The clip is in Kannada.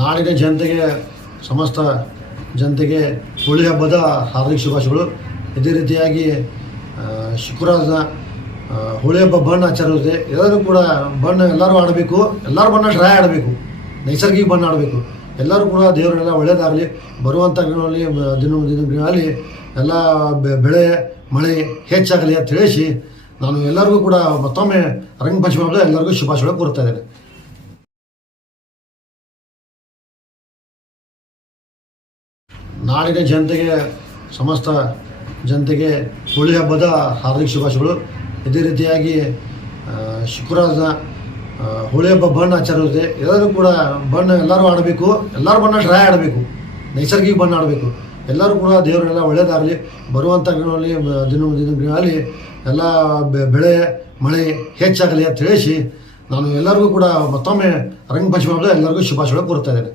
ನಾಡಿನ ಜನತೆಗೆ ಸಮಸ್ತ ಜನತೆಗೆ ಹೋಳಿ ಹಬ್ಬದ ಹಾರ್ದಿಕ ಶುಭಾಶಯಗಳು. ಇದೇ ರೀತಿಯಾಗಿ ಶುಕ್ರವಾರದ ಹೋಳಿ ಹಬ್ಬ ಬಣ್ಣ ಆಚರಿಸುತ್ತೆ. ಎಲ್ಲರೂ ಕೂಡ ಬಣ್ಣ ಎಲ್ಲರೂ ಆಡಬೇಕು, ಎಲ್ಲರೂ ಬಣ್ಣ ಡ್ರೈ ಆಡಬೇಕು, ನೈಸರ್ಗಿಕ ಬಣ್ಣ ಆಡಬೇಕು. ಎಲ್ಲರೂ ಕೂಡ ದೇವರೆಲ್ಲ ಒಳ್ಳೆಯದಾಗಲಿ, ಬರುವಂಥ ದಿನಗಳಲ್ಲಿ ಎಲ್ಲ ಬೆಳೆ ಮಳೆ ಹೆಚ್ಚಾಗಲಿ ಅಂತ ತಿಳಿಸಿ ನಾನು ಎಲ್ಲರಿಗೂ ಕೂಡ ಮತ್ತೊಮ್ಮೆ ರಂಗಪಂಚಮಿ ಹಬ್ಬದ ಎಲ್ಲರಿಗೂ ಶುಭಾಶಯಗಳು ಕೋರ್ತಾ ಇದ್ದೇನೆ. ನಾಡಿನ ಜನತೆಗೆ ಸಮಸ್ತ ಜನತೆಗೆ ಹೋಳಿ ಹಬ್ಬದ ಹಾರ್ದಿಕ ಶುಭಾಶಯಗಳು. ಇದೇ ರೀತಿಯಾಗಿ ಶುಕ್ರವಾರದ ಹೋಳಿ ಹಬ್ಬ ಬಣ್ಣ ಆಚರಿಸುತ್ತೆ. ಎಲ್ಲರೂ ಕೂಡ ಬಣ್ಣ ಎಲ್ಲರೂ ಆಡಬೇಕು, ಎಲ್ಲರೂ ಬಣ್ಣ ಡ್ರೈ ಆಡಬೇಕು, ನೈಸರ್ಗಿಕ ಬಣ್ಣ ಆಡಬೇಕು. ಎಲ್ಲರೂ ಕೂಡ ದೇವರೆಲ್ಲ ಒಳ್ಳೆಯದಾಗಲಿ, ಬರುವಂಥ ದಿನಗಳಲ್ಲಿ ಎಲ್ಲ ಬೆಳೆ ಮಳೆ ಹೆಚ್ಚಾಗಲಿ ಅಂತ ತಿಳಿಸಿ ನಾನು ಎಲ್ಲರಿಗೂ ಕೂಡ ಮತ್ತೊಮ್ಮೆ ರಂಗಪಂಚಮಿ ಹಬ್ಬದ ಎಲ್ಲರಿಗೂ ಶುಭಾಶಯಗಳು ಕೋರ್ತಾ ಇದ್ದೇನೆ.